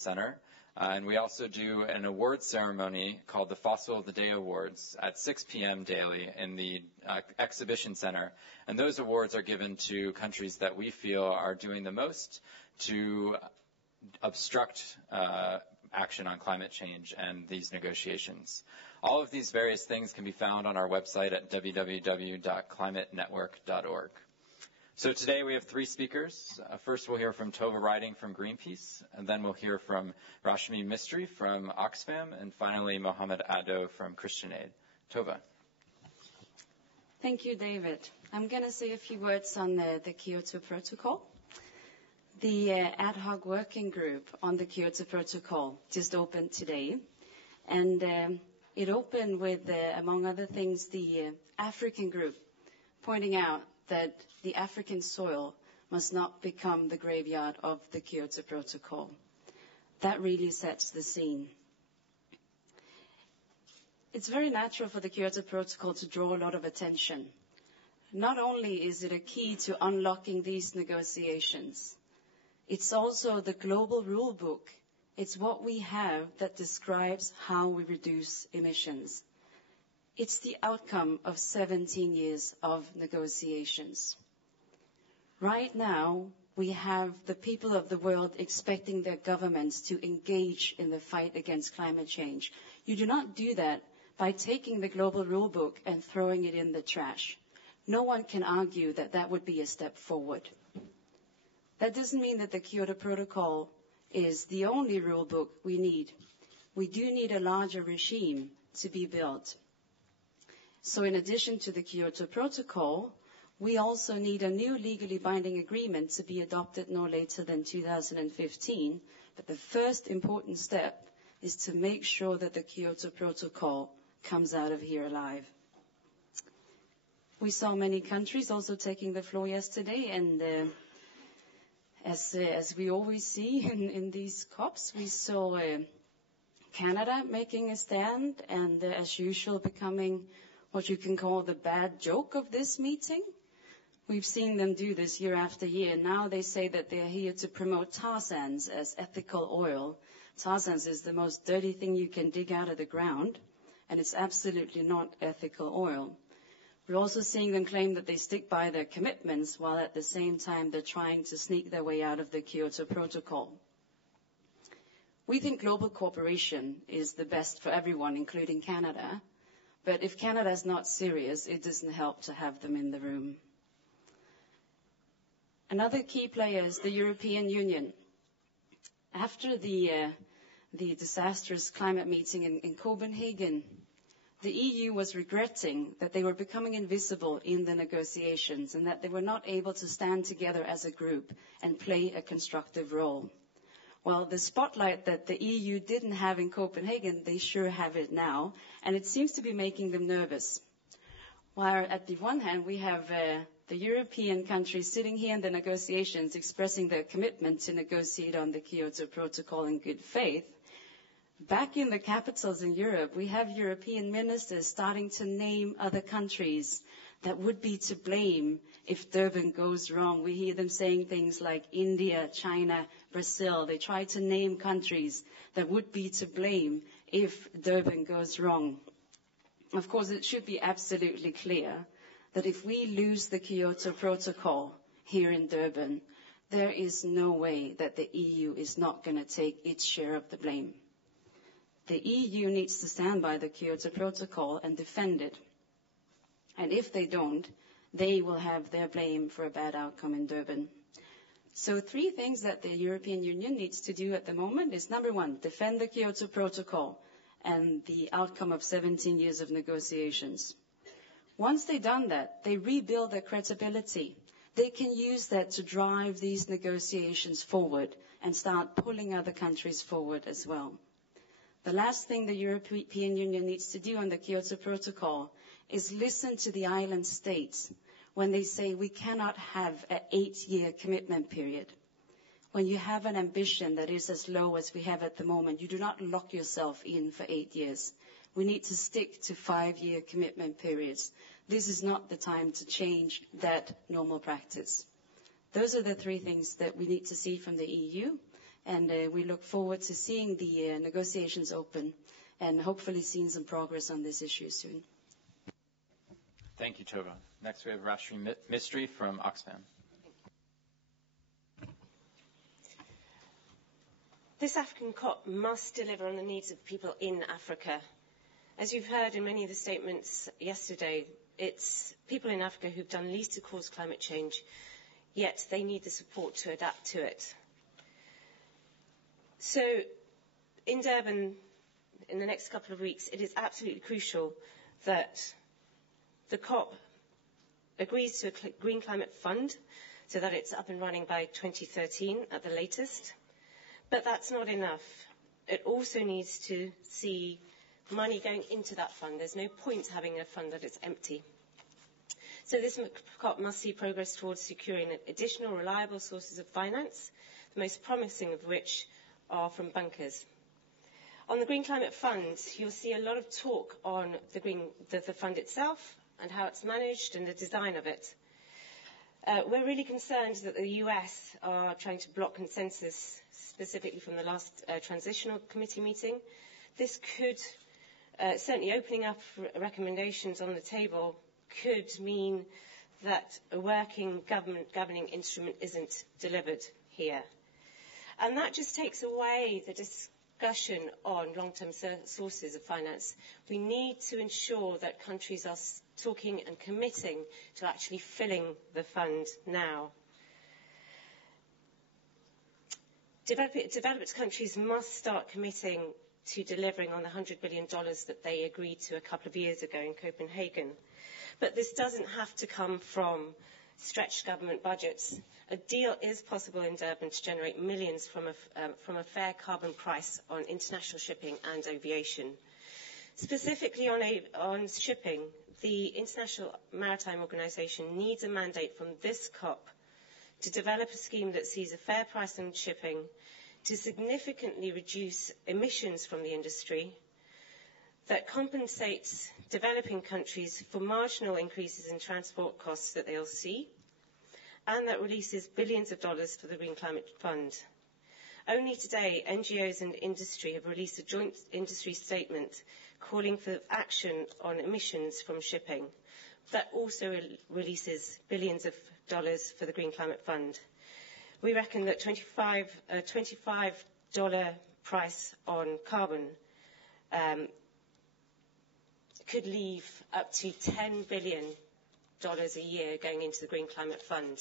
Center. And we also do an award ceremony called the Fossil of the Day Awards at 6 p.m. daily in the Exhibition Center. And those awards are given to countries that we feel are doing the most to obstruct action on climate change and these negotiations. All of these various things can be found on our website at www.climatenetwork.org. So today we have three speakers. First we'll hear from Tova Riding from Greenpeace, and then we'll hear from Rashmi Mistry from Oxfam, and finally Mohammed Addo from Christian Aid. Tova. Thank you, David. I'm going to say a few words on the Kyoto Protocol. The ad hoc working group on the Kyoto Protocol just opened today, and it opened with, among other things, the African group pointing out that the African soil must not become the graveyard of the Kyoto Protocol. That really sets the scene. It's very natural for the Kyoto Protocol to draw a lot of attention. Not only is it a key to unlocking these negotiations, it's also the global rule book. It's what we have that describes how we reduce emissions. It's the outcome of 17 years of negotiations. Right now, we have the people of the world expecting their governments to engage in the fight against climate change. You do not do that by taking the global rule book and throwing it in the trash. No one can argue that that would be a step forward. That doesn't mean that the Kyoto Protocol is the only rule book we need. We do need a larger regime to be built. So in addition to the Kyoto Protocol, we also need a new legally binding agreement to be adopted no later than 2015. But the first important step is to make sure that the Kyoto Protocol comes out of here alive. We saw many countries also taking the floor yesterday, and as we always see in these COPs, we saw Canada making a stand and as usual becoming what you can call the bad joke of this meeting. We've seen them do this year after year. Now they say that they're here to promote tar sands as ethical oil. Tar sands is the most dirty thing you can dig out of the ground, and it's absolutely not ethical oil. We're also seeing them claim that they stick by their commitments, while at the same time they're trying to sneak their way out of the Kyoto Protocol. We think global cooperation is the best for everyone, including Canada. But if Canada is not serious, it doesn't help to have them in the room. Another key player is the European Union. After the disastrous climate meeting in Copenhagen, the EU was regretting that they were becoming invisible in the negotiations and that they were not able to stand together as a group and play a constructive role. Well, the spotlight that the EU didn't have in Copenhagen, they sure have it now, and it seems to be making them nervous. While at the one hand, we have the European countries sitting here in the negotiations expressing their commitment to negotiate on the Kyoto Protocol in good faith. Back in the capitals in Europe, we have European ministers starting to name other countries that would be to blame if Durban goes wrong. We hear them saying things like India, China, Brazil. They try to name countries that would be to blame if Durban goes wrong. Of course, it should be absolutely clear that if we lose the Kyoto Protocol here in Durban, there is no way that the EU is not going to take its share of the blame. The EU needs to stand by the Kyoto Protocol and defend it. And if they don't, they will have their blame for a bad outcome in Durban. So 3 things that the European Union needs to do at the moment is, number 1, defend the Kyoto Protocol and the outcome of 17 years of negotiations. Once they've done that, they rebuild their credibility. They can use that to drive these negotiations forward and start pulling other countries forward as well. The last thing the European Union needs to do on the Kyoto Protocol is listen to the island states when they say we cannot have an 8-year commitment period. When you have an ambition that is as low as we have at the moment, you do not lock yourself in for 8 years. We need to stick to 5-year commitment periods. This is not the time to change that normal practice. Those are the 3 things that we need to see from the EU. And we look forward to seeing the negotiations open and hopefully seeing some progress on this issue soon. Thank you, Tova. Next, we have Rashmi Mistry from Oxfam. This African COP must deliver on the needs of people in Africa. As you've heard in many of the statements yesterday, it's people in Africa who've done least to cause climate change, yet they need the support to adapt to it. So in Durban, in the next couple of weeks, it is absolutely crucial that the COP agrees to a Green Climate Fund so that it's up and running by 2013 at the latest. But that's not enough. It also needs to see money going into that fund. There's no point having a fund that is empty. So this COP must see progress towards securing additional reliable sources of finance, the most promising of which are from bunkers. On the Green Climate Fund, you'll see a lot of talk on the fund itself and how it's managed and the design of it. We're really concerned that the US are trying to block consensus, specifically from the last Transitional Committee meeting. This could, certainly opening up recommendations on the table, could mean that a working governing instrument isn't delivered here. And that just takes away the discussion on long-term sources of finance. We need to ensure that countries are talking and committing to actually filling the fund now. Developed countries must start committing to delivering on the $100 billion that they agreed to a couple of years ago in Copenhagen. But this doesn't have to come from stretched government budgets. A deal is possible in Durban to generate millions from a fair carbon price on international shipping and aviation. Specifically on shipping, the International Maritime Organization needs a mandate from this COP to develop a scheme that sees a fair price on shipping, to significantly reduce emissions from the industry, that compensates developing countries for marginal increases in transport costs that they'll see, and that releases billions of dollars for the Green Climate Fund. Only today, NGOs and industry have released a joint industry statement calling for action on emissions from shipping. That also releases billions of dollars for the Green Climate Fund. We reckon that $25 price on carbon could leave up to $10 billion a year going into the Green Climate Fund.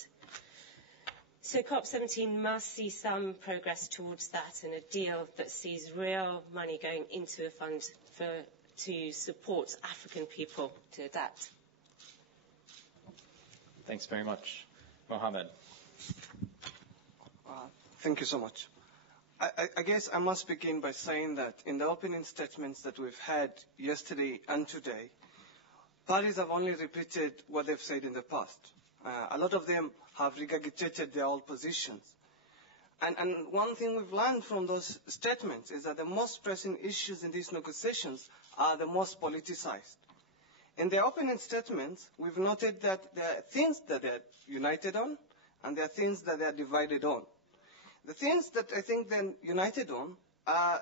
So COP17 must see some progress towards that and a deal that sees real money going into a fund to support African people to adapt. Thanks very much. Mohammed. Thank you so much. I guess I must begin by saying that in the opening statements that we've had yesterday and today, parties have only repeated what they've said in the past. A lot of them have regurgitated their old positions. And one thing we've learned from those statements is that the most pressing issues in these negotiations are the most politicized. In their opening statements, we've noted that there are things that they're united on, and there are things that they're divided on. The things that I think they're united on are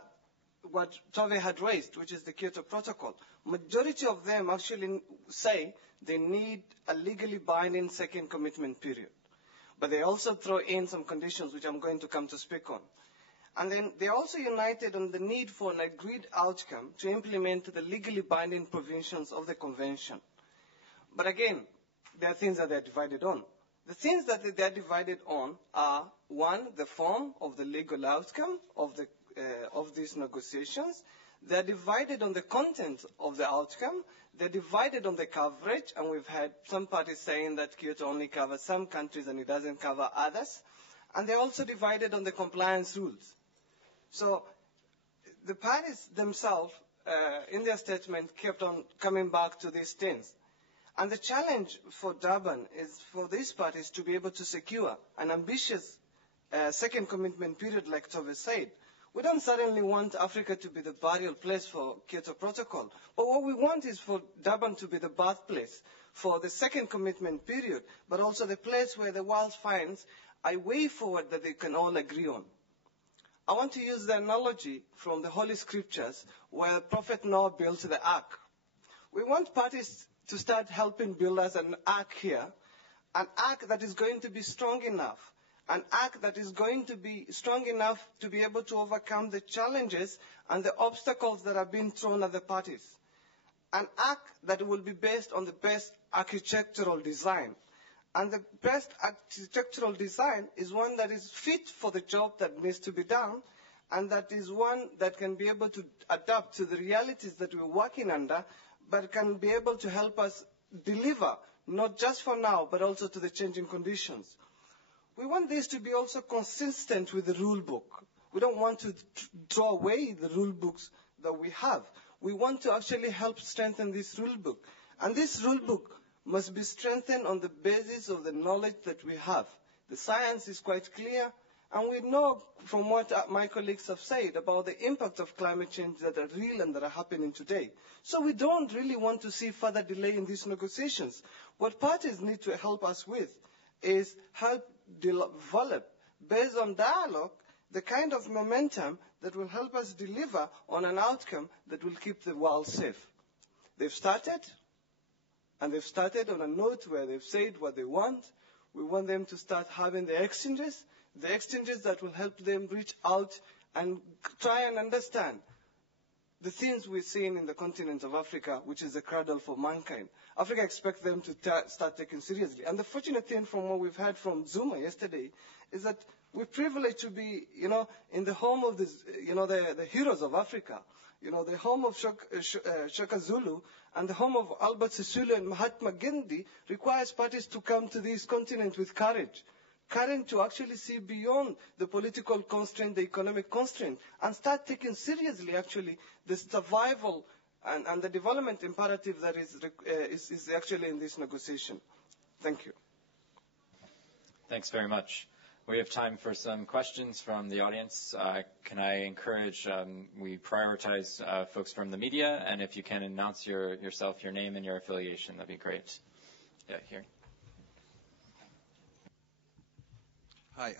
what Tove had raised, which is the Kyoto Protocol. Majority of them actually say they need a legally binding second commitment period. But they also throw in some conditions which I'm going to come to speak on. And then they're also united on the need for an agreed outcome to implement the legally binding provisions of the convention. But again, there are things that they're divided on. The things that they're divided on are, one, the form of the legal outcome of these negotiations. They're divided on the content of the outcome. They're divided on the coverage, and we've had some parties saying that Kyoto only covers some countries and it doesn't cover others. And they're also divided on the compliance rules. So the parties themselves, in their statement, kept on coming back to these things. And the challenge for Durban is for these parties to be able to secure an ambitious second commitment period, like Tove said. We don't suddenly want Africa to be the burial place for Kyoto Protocol. But what we want is for Durban to be the birthplace for the second commitment period, but also the place where the world finds a way forward that they can all agree on. I want to use the analogy from the Holy Scriptures where Prophet Noah built the ark. We want parties to start helping build us an ark here, an ark that is going to be strong enough, an ark that is going to be strong enough to be able to overcome the challenges and the obstacles that are being thrown at the parties. An ark that will be based on the best architectural design. And the best architectural design is one that is fit for the job that needs to be done, and that is one that can be able to adapt to the realities that we're working under, but can be able to help us deliver, not just for now, but also to the changing conditions. We want this to be also consistent with the rule book. We don't want to throw away the rule books that we have. We want to actually help strengthen this rule book. And this rule book must be strengthened on the basis of the knowledge that we have. The science is quite clear, and we know from what my colleagues have said about the impact of climate change that are real and that are happening today. So we don't really want to see further delay in these negotiations. What parties need to help us with is help develop, based on dialogue, the kind of momentum that will help us deliver on an outcome that will keep the world safe. They've started, and they've started on a note where they've said what they want. We want them to start having the exchanges that will help them reach out and try and understand the things we're seeing in the continent of Africa, which is the cradle for mankind. Africa expects them to start taking seriously. And the fortunate thing from what we've heard from Zuma yesterday is that we're privileged to be, in the home of this, the heroes of Africa. The home of Shaka Zulu and the home of Albert Sisulu and Mahatma Gandhi requires parties to come to this continent with courage. Courage to actually see beyond the political constraint, the economic constraint, and start taking seriously, actually, the survival and the development imperative that is actually in this negotiation. Thank you. Thanks very much. We have time for some questions from the audience. Can I encourage, we prioritize folks from the media, and if you can announce yourself, your name and your affiliation, that'd be great. Yeah, here. Hi.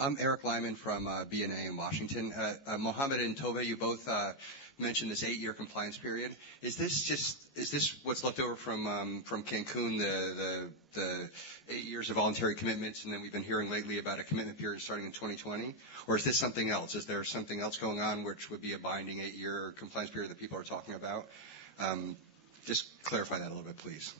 I'm Eric Lyman from BNA in Washington. Mohammed and Tove, you both mentioned this 8-year compliance period. Is this what's left over from Cancun, the 8 years of voluntary commitments, and then we've been hearing lately about a commitment period starting in 2020? Or is this something else? Is there something else going on which would be a binding 8-year compliance period that people are talking about? Just clarify that a little bit, please.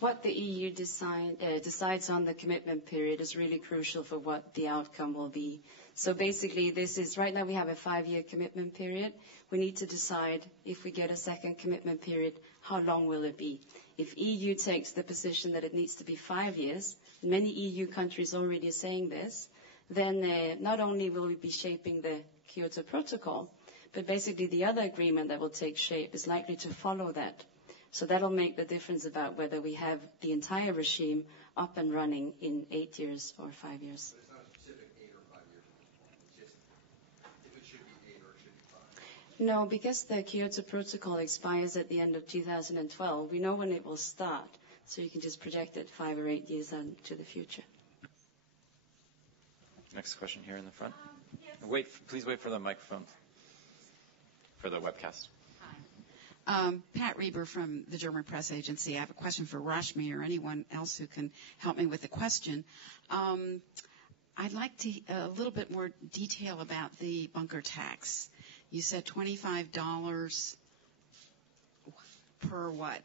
What the EU decides on the commitment period is really crucial for what the outcome will be. So basically, right now we have a 5-year commitment period. We need to decide if we get a second commitment period, how long will it be? If EU takes the position that it needs to be 5 years, many EU countries already are saying this, then not only will we be shaping the Kyoto Protocol, but basically the other agreement that will take shape is likely to follow that. So that'll make the difference about whether we have the entire regime up and running in 8 years or 5 years. But it's not a specific 8 or 5 years. It's just if it should be 8 or it should be 5. No, because the Kyoto Protocol expires at the end of 2012, we know when it will start. So you can just project it 5 or 8 years into the future. Next question here in the front. Yes. Please wait for the microphone for the webcast. Pat Reber from the German Press Agency. I have a question for Rashmi or anyone else who can help me with the question. I'd like a little bit more detail about the bunker tax. You said $25 per what?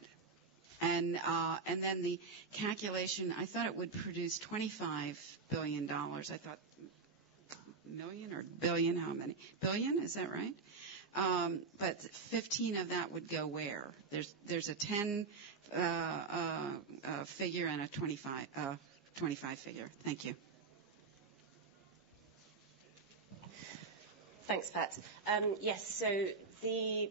And then the calculation, I thought it would produce $25 billion. I thought million or billion, how many? Billion, is that right? But 15 of that would go where? There's a 10 figure and a 25 figure. Thank you. Thanks, Pat. Yes, so the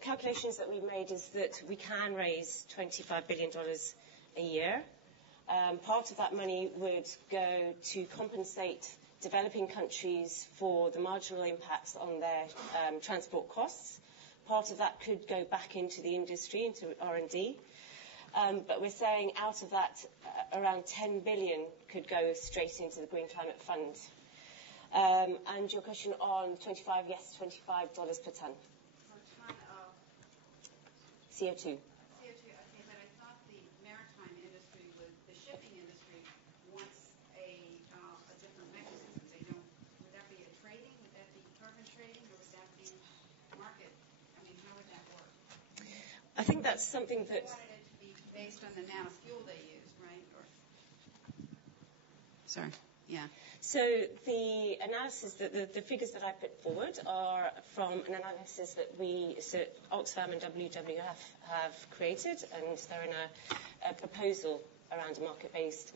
calculations that we've made is that we can raise $25 billion a year. Part of that money would go to compensate developing countries for the marginal impacts on their transport costs. Part of that could go back into the industry, into R&D. But we're saying out of that, around 10 billion could go straight into the Green Climate Fund. And your question on 25, yes, $25 per tonne. Per tonne of CO2. CO2, okay, but I thought the maritime industry the shipping industry wants a different mechanism. They don't, would that be a trading? Would that be carbon trading, or would that be market? I mean, how would that work? I think that's something that... They wanted it to be based on the amount of fuel they use, right? Sorry, yeah. So the analysis, the figures that I put forward are from an analysis that Oxfam and WWF have created, and they're in a proposal around a market-based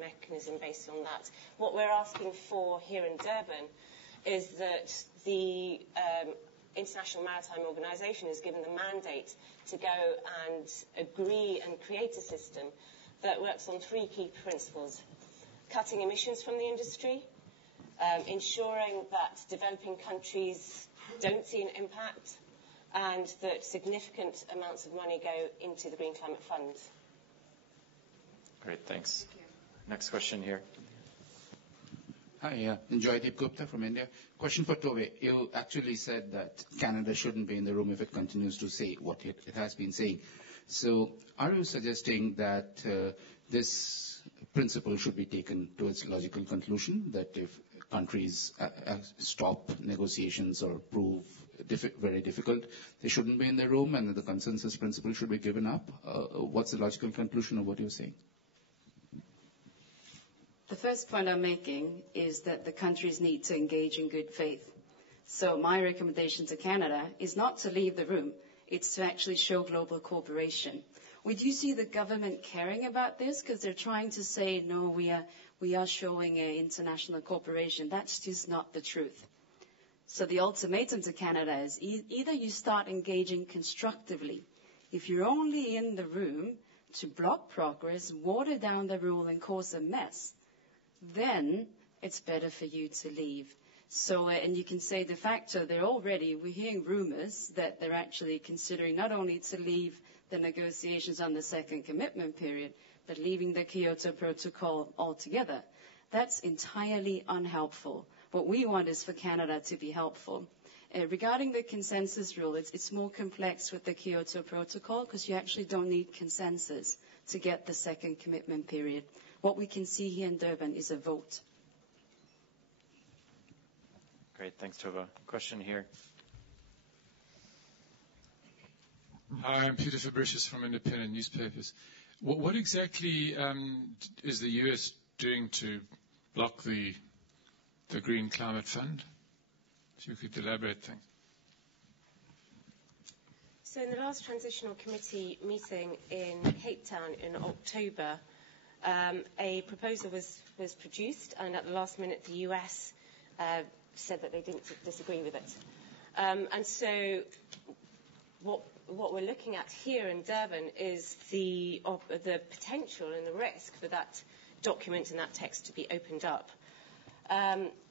mechanism based on that. What we're asking for here in Durban is that the International Maritime Organization is given the mandate to go and agree and create a system that works on three key principles: cutting emissions from the industry, ensuring that developing countries don't see an impact, and that significant amounts of money go into the Green Climate Fund. Great, thanks. Thank you. Next question here. Hi, Joydeep Gupta from India. Question for Tove. You actually said that Canada shouldn't be in the room if it continues to say what it has been saying. So are you suggesting that this principle should be taken to its logical conclusion, that if countries stop negotiations or prove very difficult, they shouldn't be in the room, and that the consensus principle should be given up? What's the logical conclusion of what you're saying? The first point I'm making is that the countries need to engage in good faith. So my recommendation to Canada is not to leave the room. It's to actually show global cooperation. We do see the government caring about this because they're trying to say, no, we are showing international cooperation. That's just not the truth. So the ultimatum to Canada is either you start engaging constructively. If you're only in the room to block progress, water down the rule, and cause a mess, then it's better for you to leave. So, and you can say de facto, we're hearing rumors that they're actually considering not only to leave the negotiations on the second commitment period, but leaving the Kyoto Protocol altogether. That's entirely unhelpful. What we want is for Canada to be helpful. Regarding the consensus rule, it's more complex with the Kyoto Protocol because you actually don't need consensus to get the second commitment period. What we can see here in Durban is a vote. Great, thanks, Tove. Question here. Hi, I'm Peter Fabricius from Independent Newspapers. What exactly is the US doing to block the Green Climate Fund? If you could elaborate, thanks. So in the last Transitional Committee meeting in Cape Town in October, a proposal was produced, and at the last minute the US said that they didn't disagree with it. And so what we're looking at here in Durban is the potential and the risk for that document and that text to be opened up.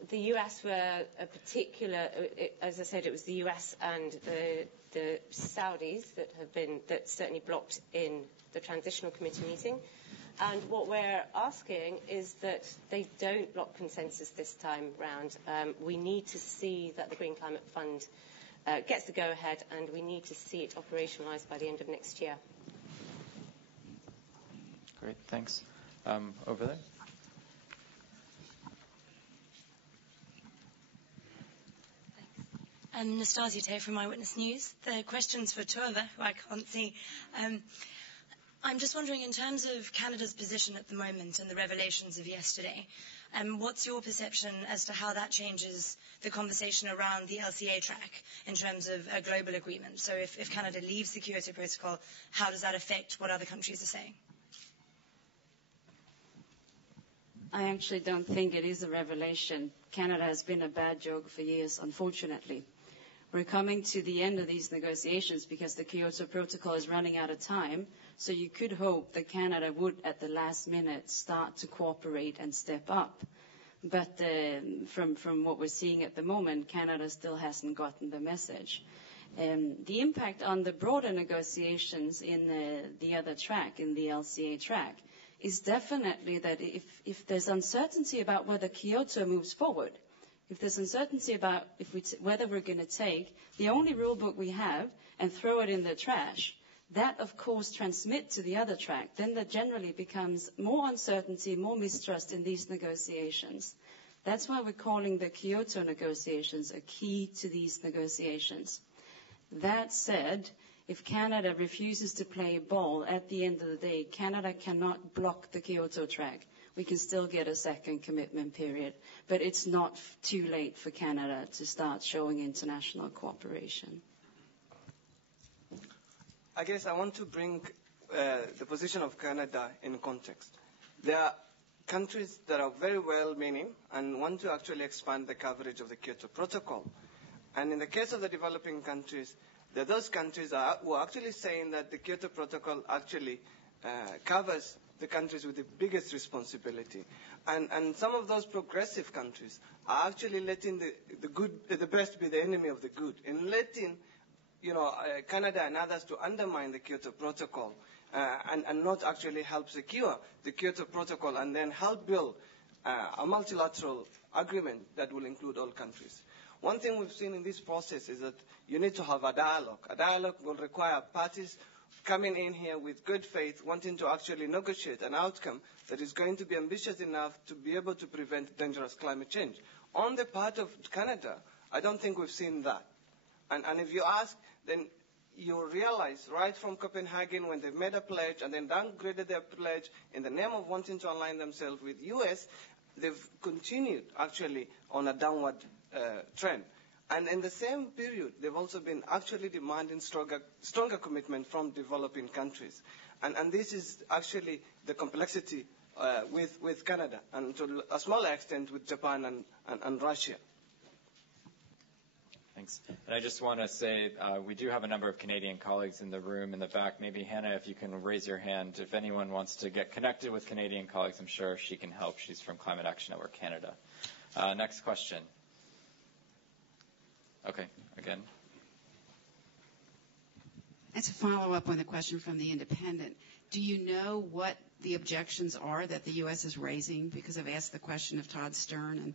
The US were a particular, as I said, it was the US and the Saudis that certainly blocked in the Transitional Committee meeting. And what we're asking is that they don't block consensus this time round. We need to see that the Green Climate Fund gets the go-ahead, and we need to see it operationalised by the end of next year. Great, thanks. Over there. Thanks. Nastasia Tay from Eyewitness News. The question's for Tove, who I can't see. I'm just wondering, in terms of Canada's position at the moment and the revelations of yesterday, what's your perception as to how that changes the conversation around the LCA track in terms of a global agreement? So if Canada leaves the Kyoto Protocol, how does that affect what other countries are saying? I actually don't think it is a revelation. Canada has been a bad joke for years, unfortunately. We're coming to the end of these negotiations because the Kyoto Protocol is running out of time. So you could hope that Canada would, at the last minute, start to cooperate and step up. But from what we're seeing at the moment, Canada still hasn't gotten the message. The impact on the broader negotiations in the other track, in the LCA track, is definitely that if there's uncertainty about whether Kyoto moves forward, if there's uncertainty about whether we're going to take the only rule book we have and throw it in the trash, that, of course, transmit to the other track. Then there generally becomes more uncertainty, more mistrust in these negotiations. That's why we're calling the Kyoto negotiations a key to these negotiations. That said, if Canada refuses to play ball at the end of the day, Canada cannot block the Kyoto track. We can still get a second commitment period, but it's not too late for Canada to start showing international cooperation. I guess I want to bring the position of Canada in context. There are countries that are very well-meaning and want to actually expand the coverage of the Kyoto Protocol. And in the case of the developing countries, there are those countries who are actually saying that the Kyoto Protocol actually covers the countries with the biggest responsibility. And some of those progressive countries are actually letting the best be the enemy of the good, and letting Canada and others to undermine the Kyoto Protocol and not actually help secure the Kyoto Protocol and then help build a multilateral agreement that will include all countries. One thing we've seen in this process is that you need to have a dialogue. A dialogue will require parties coming in here with good faith, wanting to actually negotiate an outcome that is going to be ambitious enough to be able to prevent dangerous climate change. On the part of Canada, I don't think we've seen that. And if you ask, then you realize right from Copenhagen when they made a pledge and then downgraded their pledge in the name of wanting to align themselves with U.S., they've continued actually on a downward trend. And in the same period, they've also been actually demanding stronger commitment from developing countries. And this is actually the complexity with Canada, and to a smaller extent with Japan and Russia. Thanks. And I just want to say we do have a number of Canadian colleagues in the room in the back. Maybe, Hannah, if you can raise your hand. If anyone wants to get connected with Canadian colleagues, I'm sure she can help. She's from Climate Action Network Canada. Next question. Okay, again. It's a follow-up on the question from the Independent. Do you know what the objections are that the U.S. is raising? Because I've asked the question of Todd Stern, and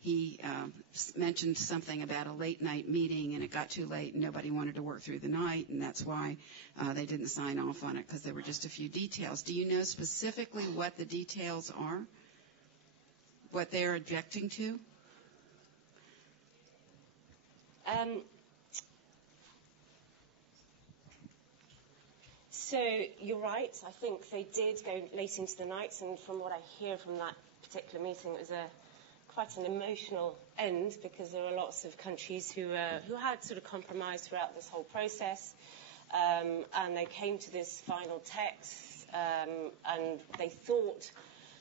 he mentioned something about a late-night meeting, and it got too late, and nobody wanted to work through the night, and that's why they didn't sign off on it, because there were just a few details. Do you know specifically what the details are, what they're objecting to? So you're right. I think they did go late into the night, and from what I hear from that particular meeting, it was quite an emotional end, because there were lots of countries who had sort of compromised throughout this whole process, and they came to this final text, and they thought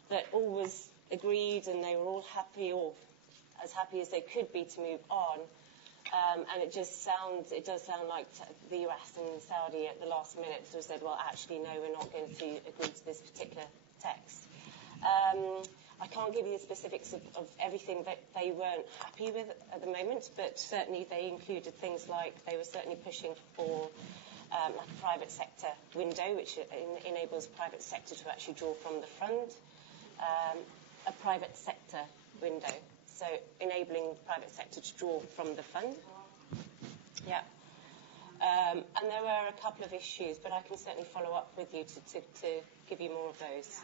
that all was agreed, and they were all happy, or as happy as they could be, to move on. And it does sound like the US and Saudi at the last minute sort of said, well, actually, no, we're not going to agree to this particular text. I can't give you the specifics of everything that they weren't happy with at the moment, but certainly they included things like they were certainly pushing for like a private sector window, which enables private sector to actually draw from the fund, a private sector window. So enabling the private sector to draw from the fund. Yeah. And there were a couple of issues, but I can certainly follow up with you to give you more of those.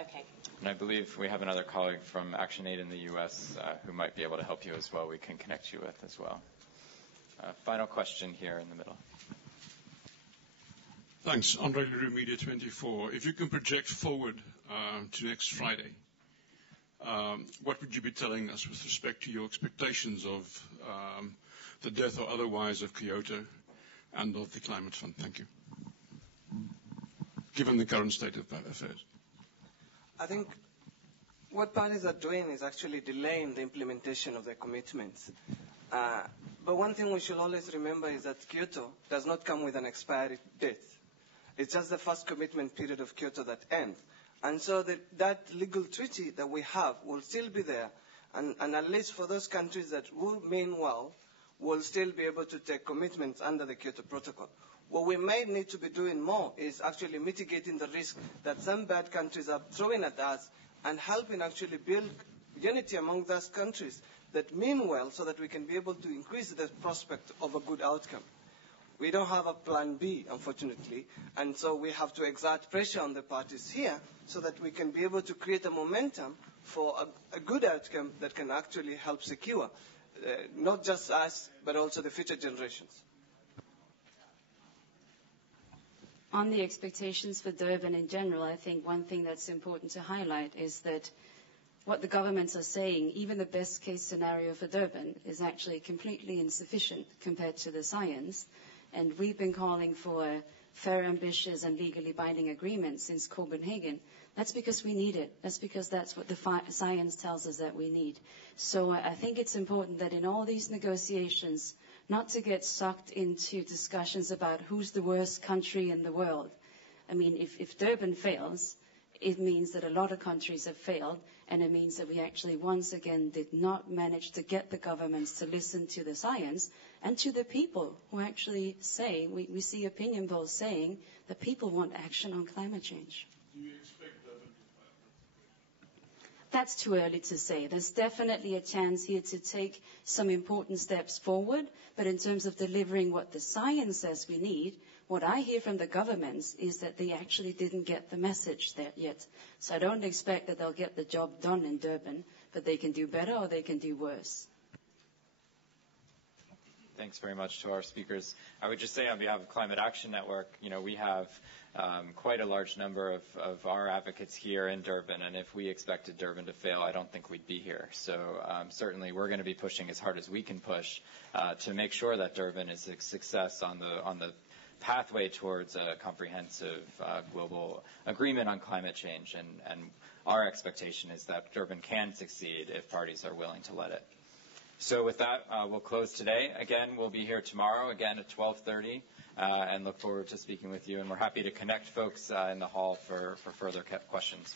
Okay. And I believe we have another colleague from ActionAid in the U.S. Who might be able to help you as well. We can connect you with as well. Final question here in the middle. Thanks. Andre Leroux, Media 24. If you can project forward to next Friday, what would you be telling us with respect to your expectations of the death or otherwise of Kyoto and of the Climate Fund? Thank you. Given the current state of affairs. I think what parties are doing is actually delaying the implementation of their commitments. But one thing we should always remember is that Kyoto does not come with an expiry date. It's just the first commitment period of Kyoto that ends. And so that legal treaty that we have will still be there. And at least for those countries that will mean well, we'll still be able to take commitments under the Kyoto Protocol. What we may need to be doing more is actually mitigating the risk that some bad countries are throwing at us and helping actually build unity among those countries that mean well so that we can be able to increase the prospect of a good outcome. We don't have a plan B, unfortunately, and so we have to exert pressure on the parties here so that we can be able to create a momentum for a good outcome that can actually help secure not just us, but also the future generations. On the expectations for Durban in general, I think one thing that's important to highlight is that what the governments are saying, even the best case scenario for Durban, is actually completely insufficient compared to the science. And we've been calling for fair, ambitious, and legally binding agreements since Copenhagen. That's because we need it. That's because that's what the science tells us that we need. So I think it's important that in all these negotiations, not to get sucked into discussions about who's the worst country in the world. I mean, if Durban fails, it means that a lot of countries have failed, and it means that we actually once again did not manage to get the governments to listen to the science and to the people who actually say, we see opinion polls saying that people want action on climate change. Do you expect Durban to fail? That's too early to say. There's definitely a chance here to take some important steps forward, but in terms of delivering what the science says we need, what I hear from the governments is that they actually didn't get the message there yet. So I don't expect that they'll get the job done in Durban, but they can do better or they can do worse. Thanks very much to our speakers. I would just say on behalf of Climate Action Network, we have quite a large number of our advocates here in Durban, and if we expected Durban to fail, I don't think we'd be here. So certainly we're going to be pushing as hard as we can push to make sure that Durban is a success on the pathway towards a comprehensive global agreement on climate change. And our expectation is that Durban can succeed if parties are willing to let it. So with that, we'll close today. Again, we'll be here tomorrow, again at 12:30, and look forward to speaking with you. And we're happy to connect folks in the hall for further questions.